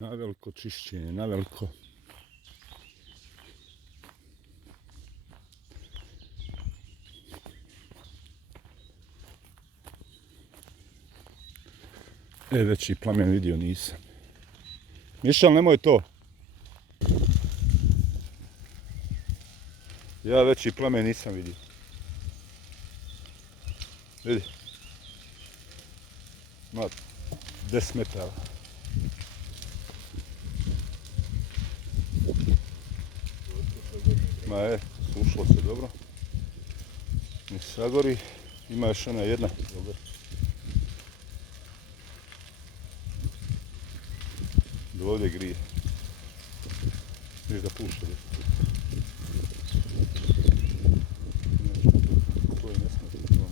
Na veliko čišćenje, na veliko. Veći plamen vidio nisam. Mišel, nemoj to. Ja veći plamen nisam vidio. Vidi. Ima 10 metara. Ma sušilo se dobro. Ne sagori. Ima još ona jedna. Dobar. Do ovdje grije. Viš da puša. To je nesmetno.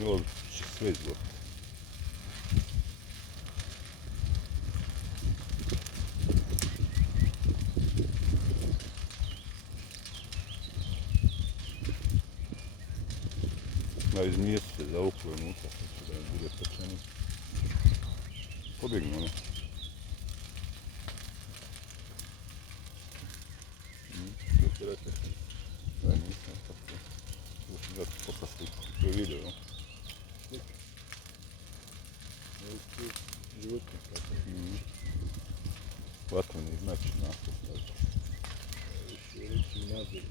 Ovo će sve izgledati. Iz nije se zauklo unutra, da ne bude pečeni. Pobjegnu ono. Daj, nisam tako. Ovo ću gledati posla sliku. To je video, no? Životnik kako. Vatreni znači naslov staviti. Još reći nadzor.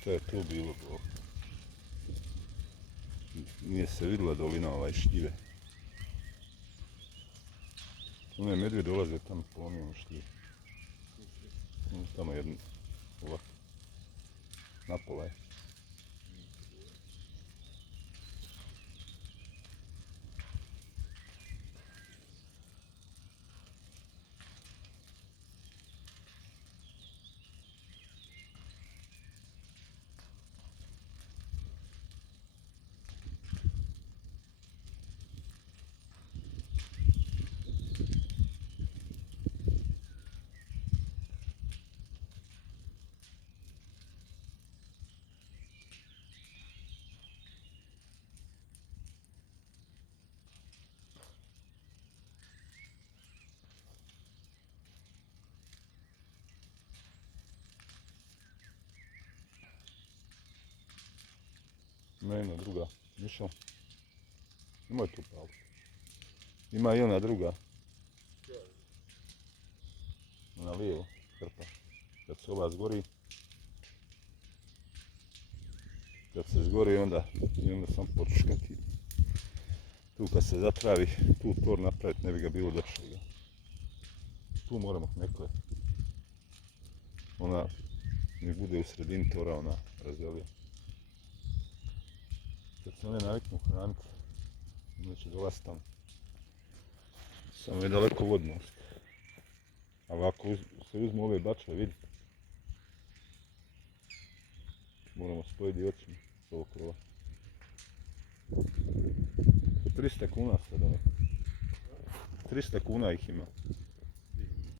Šta je tu bilo? Nije se vidjela dolina šljive. One medvjed dolaze tamo po onom šljive. Tamo jedan ovako. Napola je. Ima jedna druga. Mišel? Nemoj tu paliti. Ima i ona druga. Na lijevo, hrpa. Kad se ova zgori. Kad se zgori onda sam počuškati. Tu kad se zatravi, tu tor napraviti ne bi ga bilo došlo. Tu moramo neko ona ne bude u sredini tora, ona razdelija. Kad se one naviknu hraniti, onda će dolaziti tamo. Samo je daleko vodnost. Ali ako se uzmu ove bačve, vidite. Moramo spojiti očima s ovog krova. 300 kuna sad ono. 300 kuna ih ima.